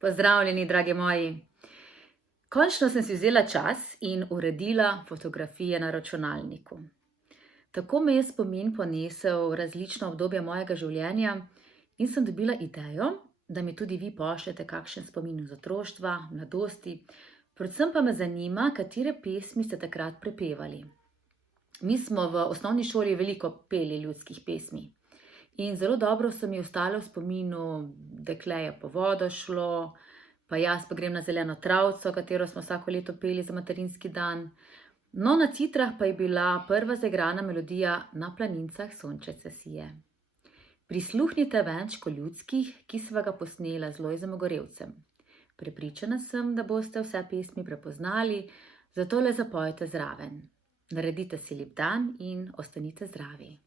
Pozdravljeni, dragi moji. Končno sem si vzela čas in uredila fotografije na računalniku. Tako me je spomin ponesel v različna obdobja mojega življenja in sem dobila idejo, da mi tudi vi pošljete kakšen spomin iz otroštva, mladosti. Predvsem pa me zanima, katere pesmi ste takrat prepevali. Mi smo v osnovni šoli veliko peli ljudskih pesmi. In zelo dobro so mi ostale v spominu Dekle je po vodo šlo, pa Jaz pa grem na zeleno travco, katero smo vsako leto peli za materinski dan. No, na Citrah pa je bila prva zaigrana melodija Na planincah sončece sije. Prisluhnite venčku ljudskih, ki sva ga posnela z Lojzem Ogorevcem. Prepričana sem, da boste vse pesmi prepoznali, zato le zapojte zraven. Naredite si lep dan in ostanite zdravi.